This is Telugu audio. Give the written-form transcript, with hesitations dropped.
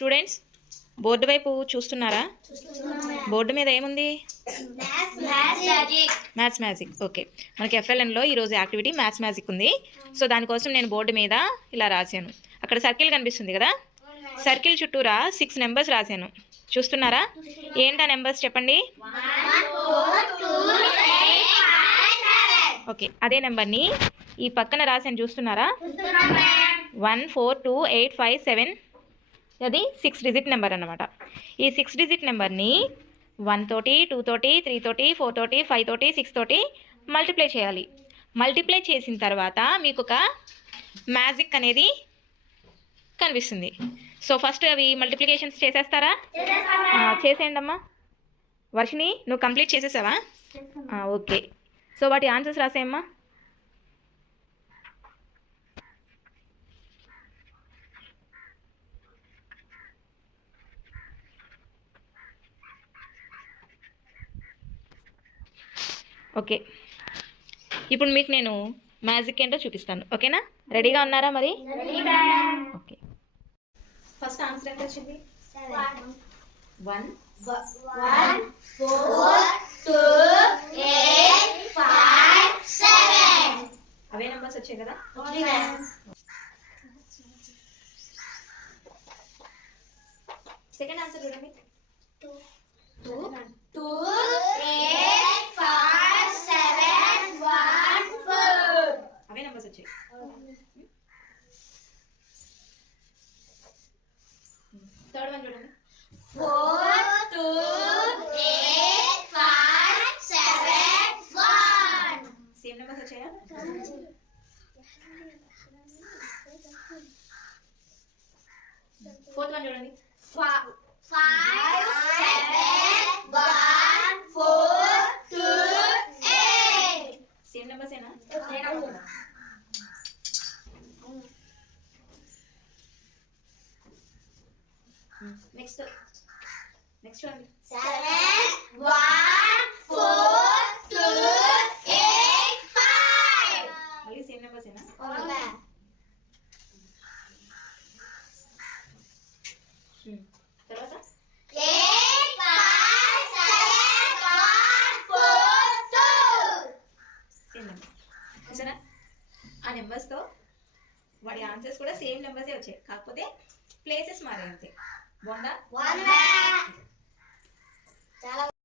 స్టూడెంట్స్ బోర్డు వైపు చూస్తున్నారా? బోర్డు మీద ఏముంది? Maths magic. ఓకే, మనకి ఎఫ్ఎల్ఎన్లో ఈరోజు యాక్టివిటీ మ్యాథ్స్ మ్యాజిక్ ఉంది. సో దానికోసం నేను బోర్డు మీద ఇలా రాశాను. అక్కడ సర్కిల్ కనిపిస్తుంది కదా, సర్కిల్ చుట్టూరా 6 నెంబర్స్ రాశాను. చూస్తున్నారా? ఏంటా నెంబర్స్ చెప్పండి. ఓకే, అదే నెంబర్ని ఈ పక్కన రాశాను. చూస్తున్నారా? 1 4 2 8 5 7. అది 6 డిజిట్ నెంబర్ అన్నమాట. ఈ 6 డిజిట్ నెంబర్ని 1 తోటి 2 తోటి 3 తోటి 4 తోటి 5 తోటి 6 తోటి మల్టిప్లై చేయాలి. మల్టిప్లై చేసిన తర్వాత మీకు ఒక మ్యాజిక్ అనేది కనిపిస్తుంది. సో ఫస్ట్ అవి మల్టిప్లికేషన్స్ చేసేస్తారా? చేసేయండి అమ్మా. వర్షిని, నువ్వు కంప్లీట్ చేసేసావా? ఓకే, సో వాటి ఆన్సర్స్ రాసేయమ్మా. ఓకే, ఇప్పుడు మీకు నేను మ్యాజిక్ ఏంటో చూపిస్తాను. ఓకేనా? రెడీగా ఉన్నారా మరి? ఓకే, ఫస్ట్ ఆన్సర్ ఎంత వచ్చింది? 1 4 2 8 5 7. అవే నెంబర్స్ వచ్చాయి కదా. సెకండ్ ఆన్సర్ చూడండి. 2 8 5 7 1 4. అవే నెంబర్స్ వచ్చాయి. థర్డ్ వన్ చూడండి. 4 2 8 5 7 1. సేమ్ నెంబర్స్ వచ్చాయా? ఫోర్త్ వన్ చూడండి. 5 7 1 4 2 8. సేమ్ నెంబర్స్ ఏనా? నెక్స్ట్ చూడండి. 7 1 4 2 8 5. మళ్ళీ సేమ్ నెంబర్స్ ఏనా? తర్వాత 8 5 7 1 4 2. సేమ్ నెంబర్ సరేనా? ఆ నెంబర్స్తో వాడి ఆన్సర్స్ కూడా సేమ్ నెంబర్సే వచ్చాయి, కాకపోతే ప్లేసెస్ మారాయి అంతే. బాగుందా?